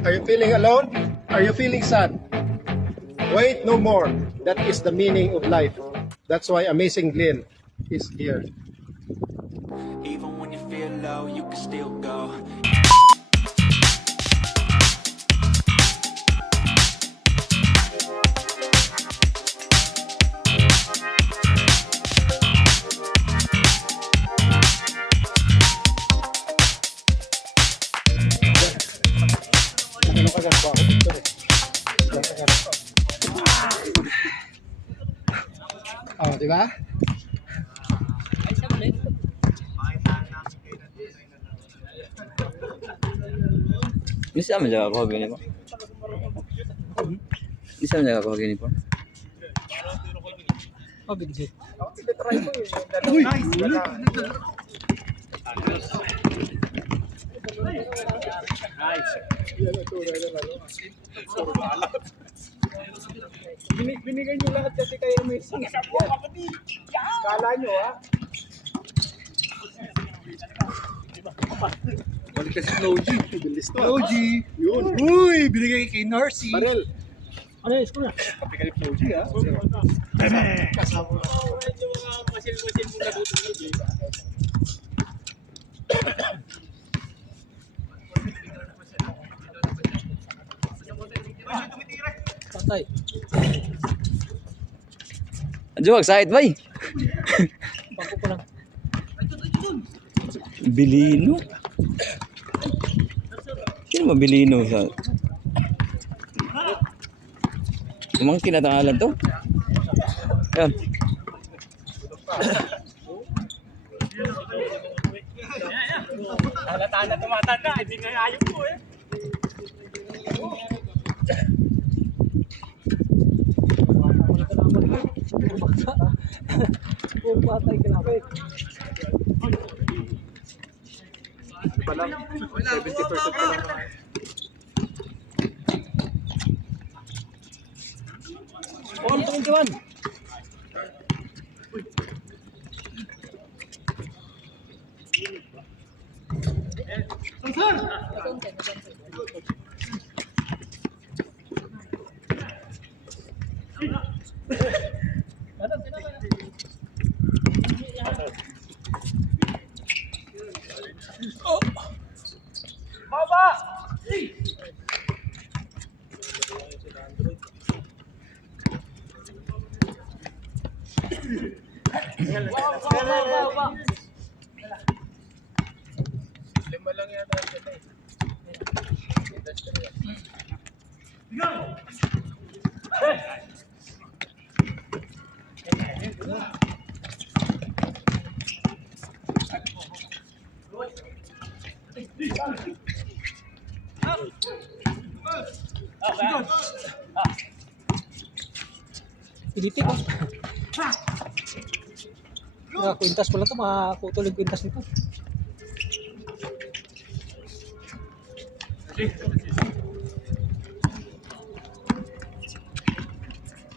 Are you feeling alone? Are you feeling sad? Wait no more. That is the meaning of life. That's why Amazing Glenn is here. Even when you feel low, you can still go. Oh, di ba? Bisa menjaga ako gini po. Bisa menjaga ako gini po. Oh, bigji. Uy! Binigay nyo lahat kasi kayo may skala nyo, ha? Balik kasi Slow G. Bilis to. Slow G. Yun. Uy! Binigay kay Narcy. Barel. Ano yung school na? Kapi ka ni Slow G, ha? Kasama. Patay. Anjo, excited bay. Bangko ko lang. Bilino. Sino mabilino sa? Kumang kinatangalan to? Yan. Halata na tumatanda. Hindi nga ayaw ko, eh. Puro patay kinapit. Pa lang. 70% pa lang. All 21. Lima lang yata sila eh. Pilipit ko. Kwintas pala ito, makakutol yung kwintas nito.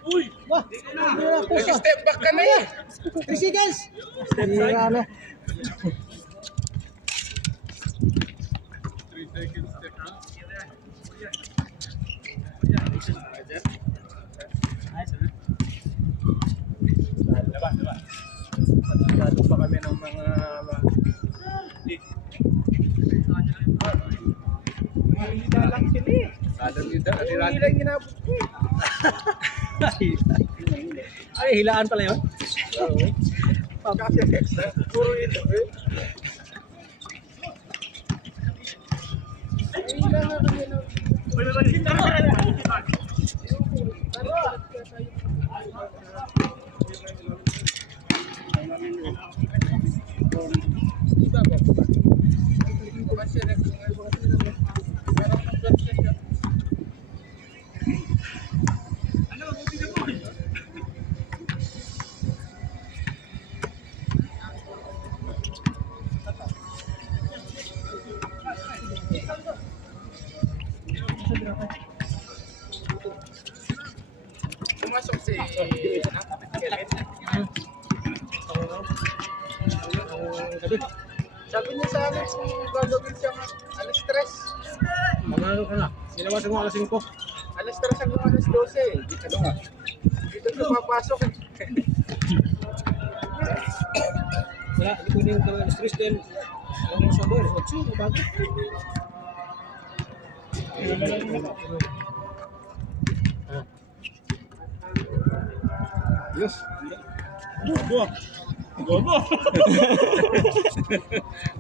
Uy! Wah! Nag-step back ka na eh. 3 seconds! Hindi ano. Sigurado pa kami ng mga Hila lang sila eh. kalan nila. Hila lang ginabot ko eh. Ay, hilaan pala yun? Kasi extra. Puro ito eh. Pumasok si Sabi niya sa namin kung gagawin siyang alas 3. Mamano ka na. Sinawasan ko alas 5. Alas 3 hanggang alas 12. Ano nga? Dito na papasok. Wala, hindi ko din kami alas 3 din. Ano sa boy? 8, bago. Yes.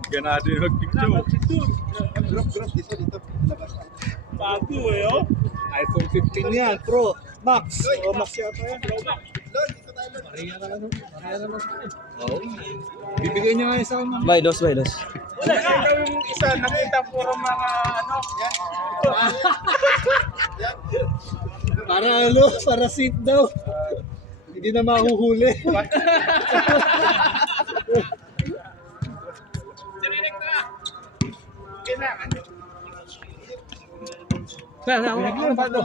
Ganado yung mag-picture. Drop, dito. Labas. Bago eh, oh. iPhone 15 yan, Pro, Max. O Max yata yan. Lord, dito tayo, Lord. Maria na lang. Maria na lang. Oo. Bibigyan niya nga yung sa akin. Bay, dos, bay, dos. Wala ka yung isa, nakita puro mga ano. Para ano? Para seat daw. Hindi na mahuhuli. Ano ba ito?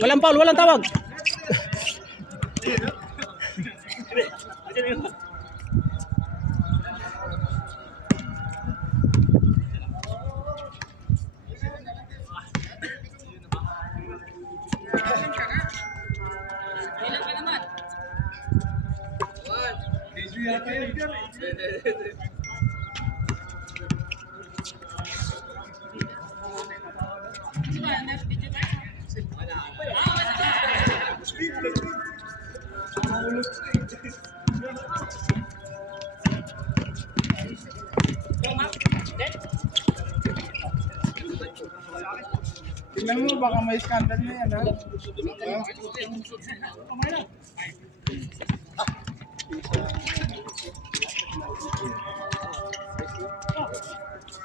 Walang foul, walang tawag. Tingnan mo, baka may scandal na yan, ha?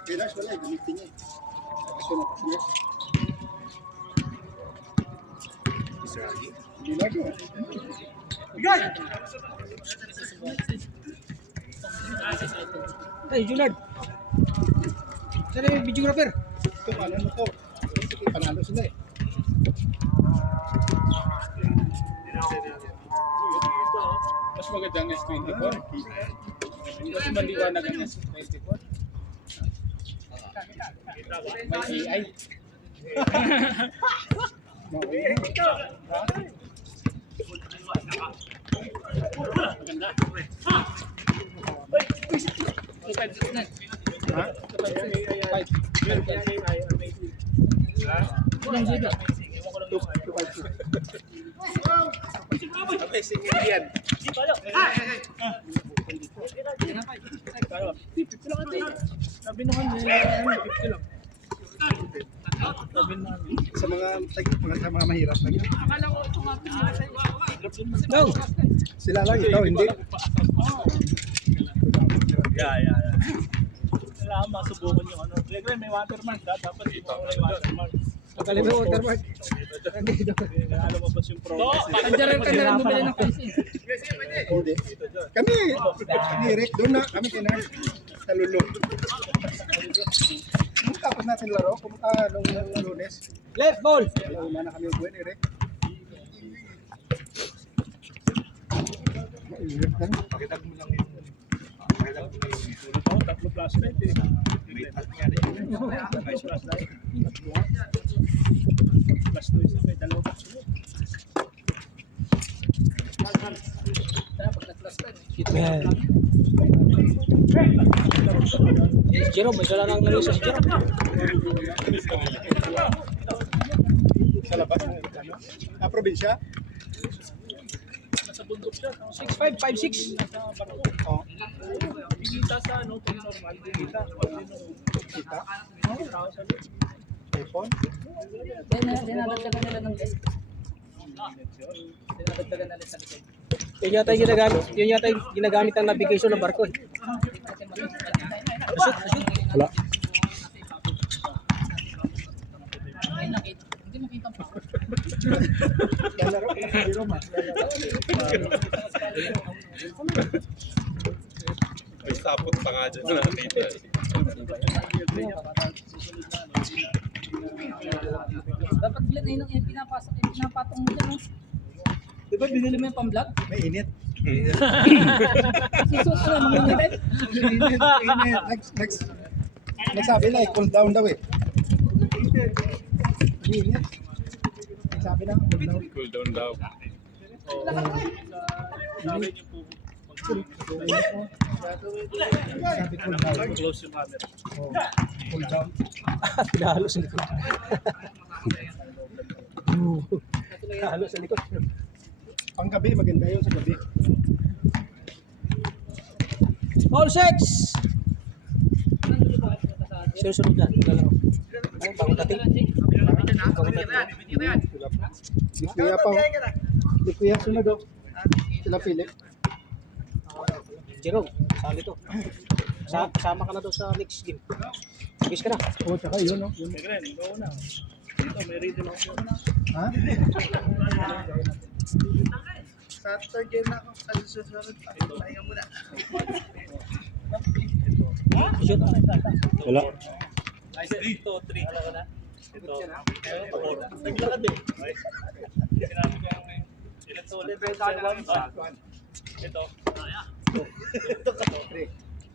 Pinas, wala, gamitin niya. Yes. Hindi lagi. Hey, Junard. Saan yung videographer? Ito, ano mo to? Sige, panalo sila eh. Mas maganda ang S24. Kasi maliwanag ang S24. May AI. Amazing Indian. Sabi naman niya, 50 lang. Sa mga mahirap lang yan. Dong. Sila lang, ikaw hindi. Yeah. Kailangan masubukan yung ano. Siyempre may watermark. Dapat dito may watermark. Magaling mo, watermark. Kaya lumabas yung progress. Pandiyan ka na lang bumili ng fencing. Hindi. Kami, ni Rick, doon na kami kina sa Lulu. Nung tapos natin laro, pumunta nung Lunes. Left ball. Una na kami ubuhin ni Rick. Mainit na. Pakitag mo lang yung Tatlo flashlight eh. May flashlight. Plus 2 isa, may dalawang flashlight. Jerome, may dala lang nalo sa Jerome. sa labas. Probinsya. Nasa bundok siya. 6'5", 5'6". Nasa barko. Oh, Kikita sa ano, kung normal. Kikita. kita. Tao sa loob. iPhone. Dinadagdagan nila ng guest. Dinadagdagan nila sa likod. Yun yata yung ginagamit ng navigation ng barko. Wala. May sapot pa nga dyan nakita. Dapat Glenn, ayun ang pinapatong mo dyan, no? Di ba binili mo yung pang-vlog? May init. Sisos ko lang, mga init. Nagsabi na cool down daw eh. Init. Nagsabi na cool down. Cool down daw. Sabi cool down. Close yung camera. Oh, cool down. Pinahalo sa likod. Pinahalo sa likod. Pang gabi, maganda yun sa gabi. All six! Sunod na. Lalaro. Ay, bagong dating. Di kuya pa. Di kuya sunod oh. Sila Philip. Jerome, sali to. Sama ka na daw sa next game. Bis ka na. Oh, tsaka yun oh. Yun. Glenn, go na. Dito, may rhythm ako. Ha? Sa third game na ako, sa susunod, pahinga muna. Shoot. Wala. Ito, 3. Ito, 4. Naglakad eh. Sinabi ko yung ilan to ulit. Ito. Ito. 3.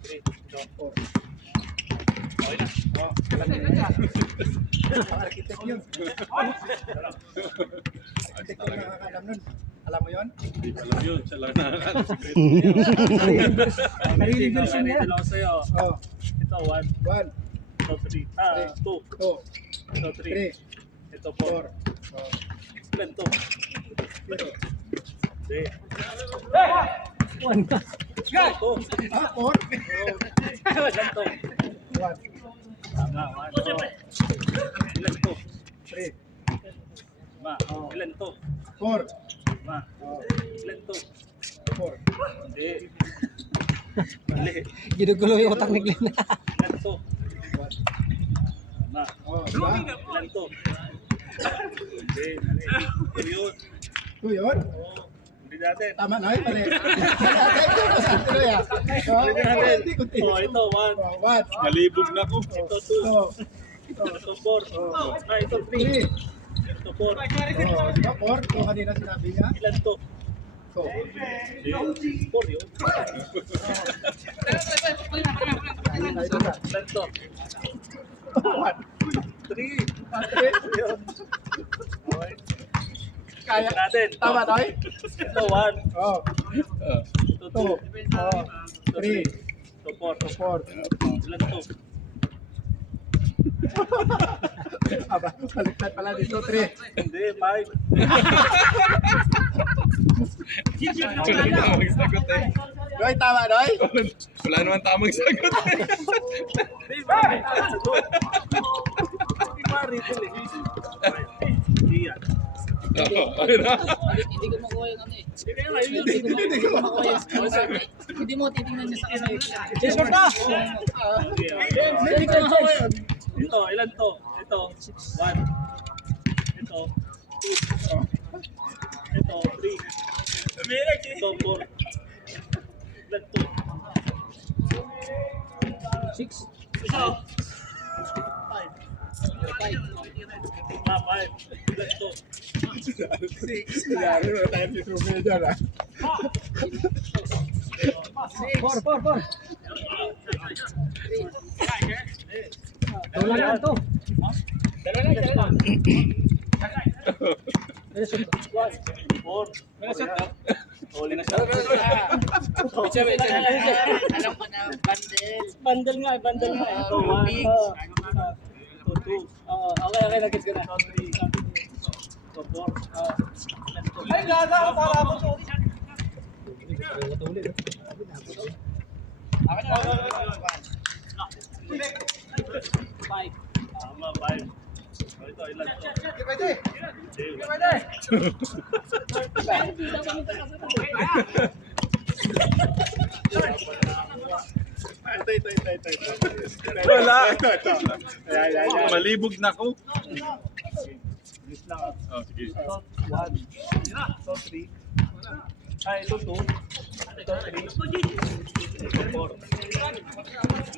Ito. 4. Okay na. Architect yun. Architect yun nakakalam nun. Alam mo yun? Hindi pa lang yun. Siya lang nakakalas. Sariling version niya. Ito lang sa'yo. Oh, Ito, 1. 1, Ito, 3. 2. 2, Ito, 3, 3. Ito, 4. 4. Ilan to? Hindi. One ka. Ito. Ah, 4? Ilan to? 1, Tama, 1. Ilan to? 3, Ma, ilan to? 4. Ma, ilan to? 4. Hindi. Mali. Ginugulo yung utak ni Glenn. Ilan to? Ma, Oh, diba? ilan to? Hindi. Ito yun. Ito yun? Oo. Hindi natin. Tama na yun, mali. Tuloy ah. Hindi natin. Hindi ko Oh, ito, 1. 1, Malibog na ko. Ito, 2. 2, Ito, 4. Ah, ito, 3. 3. Ito, 4. Oh, diba 4? Ito kanina sinabi niya. Ilan to? 2. Hindi. 4 yun. Ito na. Ilan to? 1. 3. Yun. Okay. Kaya. Ito natin. Tama na Ito, 1. Oh, Ito, 2. 2. Oh, 3. Ito, 4. 4. Ilan to? Aba, baliktad pala dito, 3. Hindi, 5. Wala namang sagot eh. Doy, tama, Doy? Wala naman tamang sagot eh. Hindi, 5. Hindi ba rito eh? Hindi yan. Ano na? Hindi ko makuha yung ano eh. Hindi kaya nga, yun. Hindi ko makuha yung hindi mo titingnan niya sa kasay. Score na! Hindi ko makuha yun. Ito, ilan to? Ito, 1. Ito, 2. Ito, 3. Ito, 4. Ilan to? 6. Ito. 5. 5. Ilan to? Laro na tayo si Trumel dyan, ah. 4. Tulang lang to. Shoot. 4. Huli na siya. Alam ko na, bandel. Bandel nga. Ito, 1. Ito, 2. Okay, nag-gets ka na. Ito, 4. Ay, gaga ako para ako. Five. Tama, 5. Ito, ilan to? Pwede. Hindi, wala. Wala. Malibog na ko. Bilis lang ah. Oh, sige. Ito, 1. Ito, 3. Ay, ito, 2. Ito, 3. Ito, 4.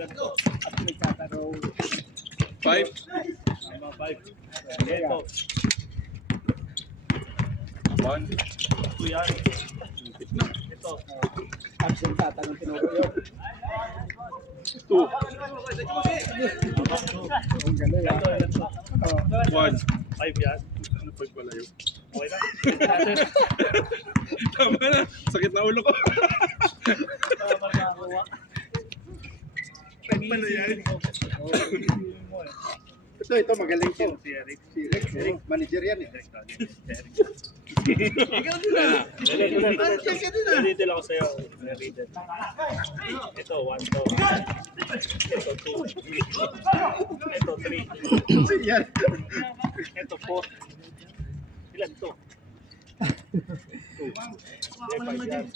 Ito, at nagtatanong. 5. Tama, 5. Ito. 1. Ito yan. Ito. Absent tatanong tinuro yun. 2. Ang gano'n Ito, ito. 1. 5 yan. Ano 5 pala yun? Okay na. Tama na. Sakit na ulo ko. Tama na nakakuha. 5 pala yan. Ito, magaling to. Si Eric. Si Eric, manager yan eh. Naritin ako sa'yo. Naritin. Ito, 1 to. Ito, 2. Ito, 3. Yan. Ito, 4. Ilan to? 2. Okay, 5 yan.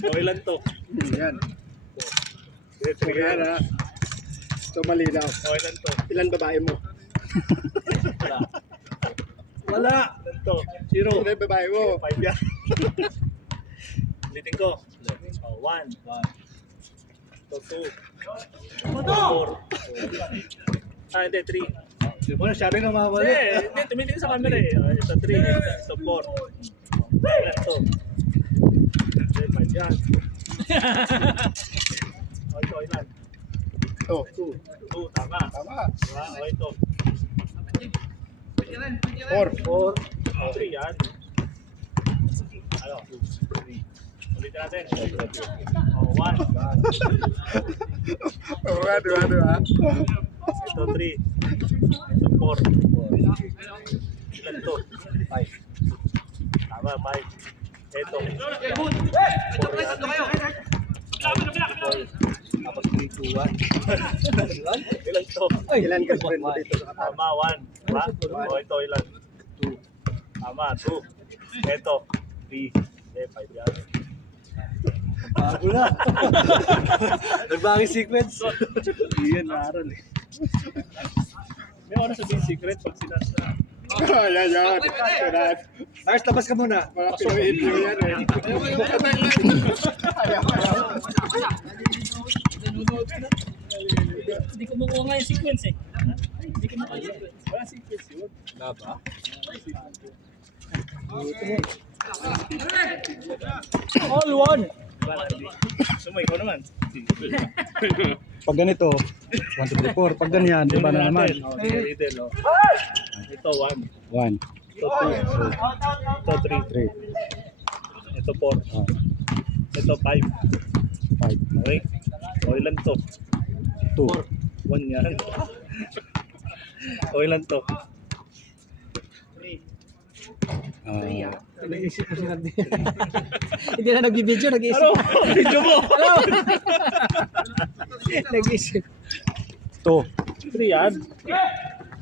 O, ilan to? Yan. Okay, 3 yan. Yan ha. So malinaw. O, ilan to? Ilan babae mo? Wala. Wala. Ilan to? 0. Ilan babae mo? 5 yan. Ulitin ko. 1. Ito, 2. 4. Ah, hindi, 3. Di ba na siya rin namamali? Hindi, tumitingin sa camera eh. Ito 3, ito 4. Ilan to? Hindi, 5 yan. O, ito, ilan? Ito. 2, tama. Tama. Diba? O, ito. 4. 4. O, 3 yan. Ano? 3. Ulitin natin. O, 1. Diba? Ito 3. Ito 4. Ilan to? 5. Tama, 5. Ito. 4 yan. Tapos 3, 2, 1. Ilan to? Ilan girlfriend mo dito sa kapatid? Tama, 1. Diba? O, ito ilan? 2. Tama, 2. Ito, 3. Hindi, 5 yan. Bago na. Nagbagay sequence. Iyan, naaral eh. May oras sabihin secret pag sinasa. Yan, yan. Yan. Mars, labas ka muna. Mga Pinoy-Indio yan eh. Hindi ko makuha nga yung sequence eh. Hindi ko makuha yung sequence. Wala secret yun. Laba? All one! Wala, hindi. Sumay ko naman. Pag ganito, 1, 2, 3, 4. Pag ganyan, iba na naman. Riddle, oh. Ito 1. 1, Ito 2. Ito 3. Ito 4. Ito 5. 5, Okay? O ilan to? 2, 1 yan. O ilan to? Nag-iisip mo sila. Hindi na nagbibideo, nag-iisip. Ano? Video mo! Nag-iisip. 2, 3 yan.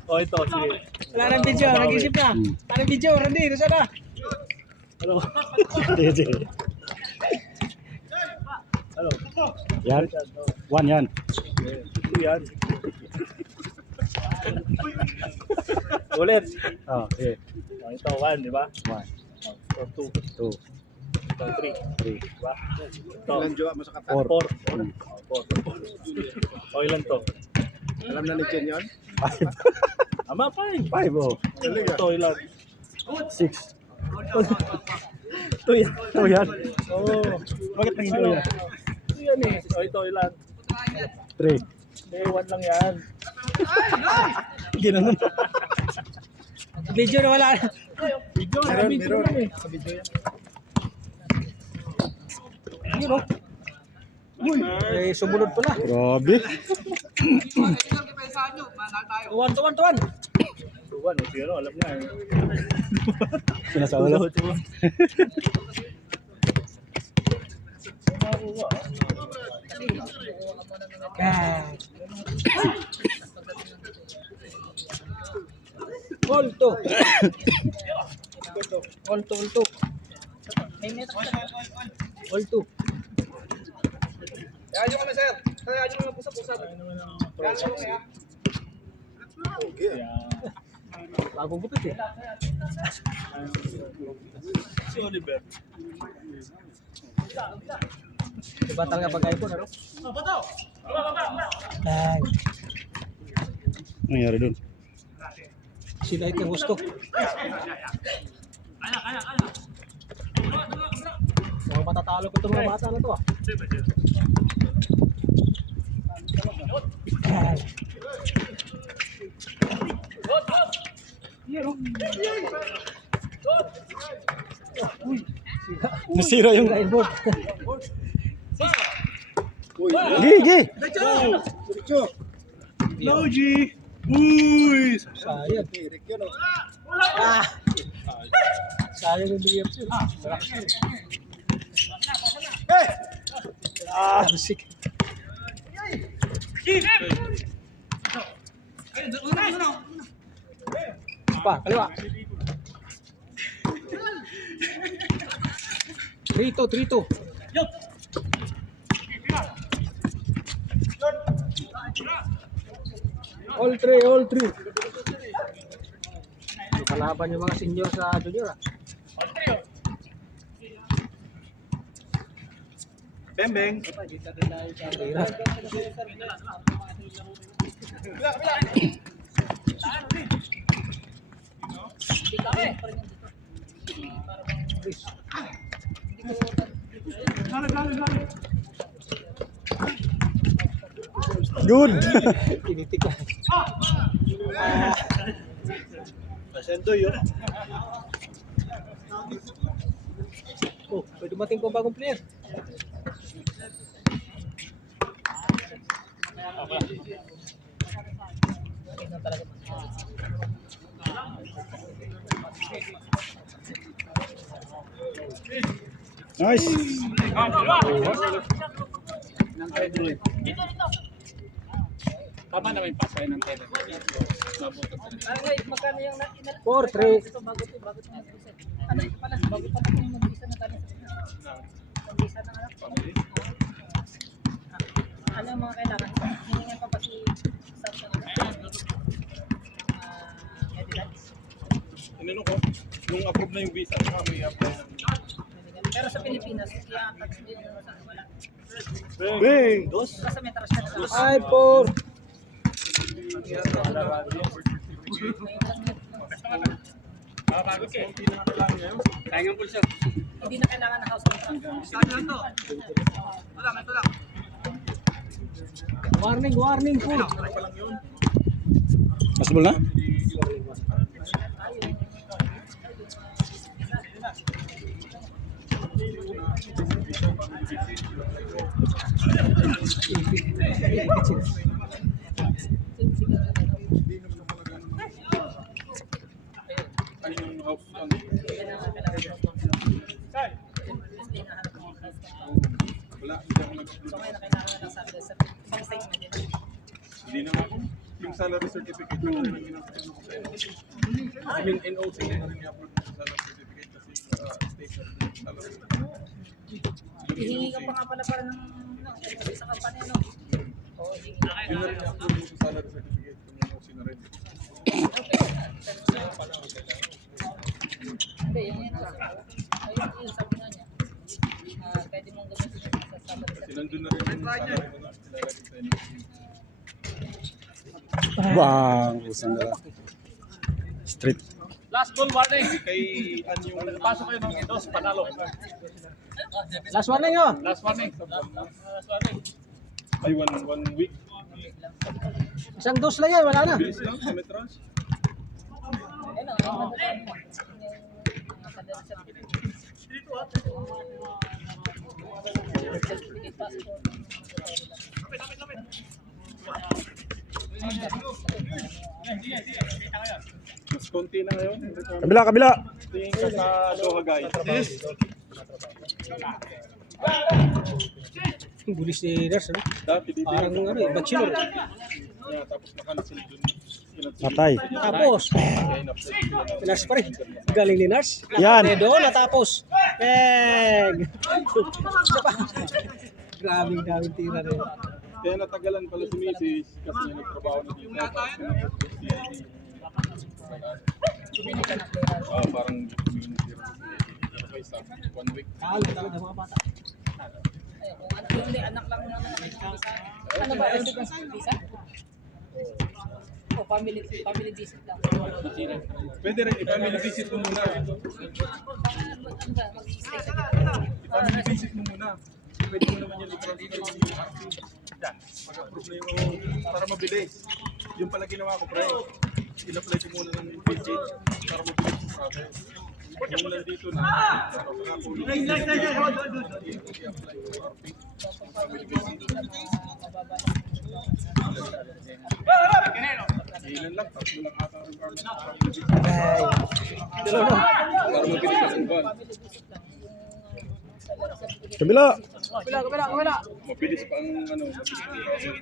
O ito, sige. Wala nang video, nag-iisip na. Ano video, Randy? Nasa na? Ano? Ano? yan. 1 yan. 3 yan. Ulit. Okay. O, ito 1, di ba? 1, Ito 2. 2, Ito 3. 3, Diba? Ito. Ilan jowa mo sa kapatid? 4. O ilan to? Alam na ni Jen yun? 5, Ama, 5. 5, oh. Ito ilan? 6, Ito yan. 2 yan. Oo. Bakit naging 2 yan? Ito yan eh. O ito ilan? 3. Hindi, 1 lang yan. Ginanon. Video na wala. Video, video lang eh. Yun o. Uy, sumunod pala. Grabe. 1 to 1 to 1. Ito 1, o siguro, alam niya eh. Pinasa ulo. Goal to. All two. May metak ka. All two. Bagong gupit eh. Si Oliver. Diba talaga pag-iPhone, ano? Ay, Ano nangyari dun? sinahit ng gusto. Mga matatalo ko itong mga bata na to ah. Nasira yung... iPhone. Gi! No, G! Uy! Sayang. Ah! Sayang yung BFC. Musik. Pa, kaliwa. 3-2. All three. Kalaban yung mga senior sa junior ah. Bembeng! Good! Tinitik ko. Pasendo yun. Oh, pwede dumating po bagong player. Nice! Tama na may pasay ng tenor. Magkano yung 4-3. Ito bago ito. Ano pala, bago pa ito yung mag-isa na tayo. Mag-isa na anak. Ano ang mga kailangan? Hiningan pa ba si Samson? Evidence? Inano ko? Nung approve na yung visa, may apply na. Pero sa Pilipinas, i-attach din yung wala. Bing! Kasi may taras ka na. 5-4! Hindi na kailangan ng house contract. Warning po. Possible na? Ano yung house? Wala, hindi ako So ngayon na kailangan ng isang statement din. Hindi na ako. Yung salary certificate ko rin ang ginagawa ko sa NOC. Yung NOC na rin i-upload ko sa salary certificate kasi state salary. Hihingi ka pa nga pala para ng sa kampanya, no? Oo, hihingi ka. Yun na rin i-upload ko sa salary certificate kung NOC na rin. Hindi, yung ayun, sabi nga niya. Pwede mong gamitin yung sa salary. Kasi nandun na rin yung salary na nilalagay sa NOC. Bang! Kusang dala. Straight. Last ball warning. Kay Anyong Pasok kayo ng dos, panalo. Last one na yun. Last warning. Last warning. ay 1 week. Isang dos lang yan, wala na. Bilis lang sa metras. Mas konti na ngayon. Kabila! Tingin ka sa Sohagay. Bulis ni Ners, ano? Dati dito Parang yung ano eh, bachelor. yeah, tapos nakancel dun. Patay. Tapos, Nars pa rin. Galing ni Nars. Yan. Pedo, natapos. Peg! Isa pa. Daming tira rin. Kaya natagalan pala si Mrs. kasi nagtrabaho na dito. Parang community sa 1 week. Kalo talaga mga bata. Hindi, anak lang naman ang visa. Ano ba, residence visa? O family visit lang. Pwede rin, i-family visit mo muna. Ano ba, mag-stay sa I-family visit mo muna. Pwede mo naman yung i-transfer yung RP. Pagka-approve na yung para mabilis. Yung pala ginawa ko, pre. Il-apply ko muna ng visit para mabilis yung process. Yung lang dito na, i-apply ko RP. Family visit. Ilan lang, tatlo lang ata ang requirement ng family visit. Para mabilis ang ban. Kabila. Mabilis pa ang ano, mabilis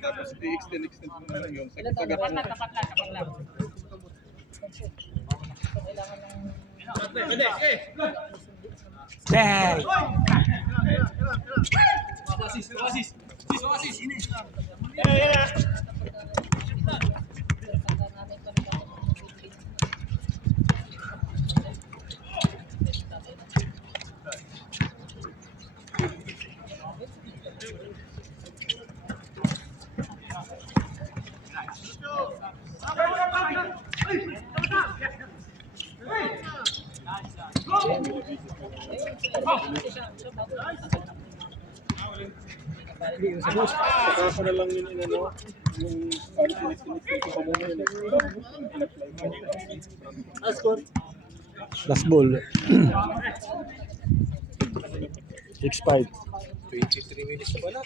tapos i-extend mo na lang yung sagat mo. Saka na lang yun inano, yung sinis-sinis ko muna yun. In-apply ko. Last ball. 6-5. 23 minutes na pala.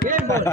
Game ball.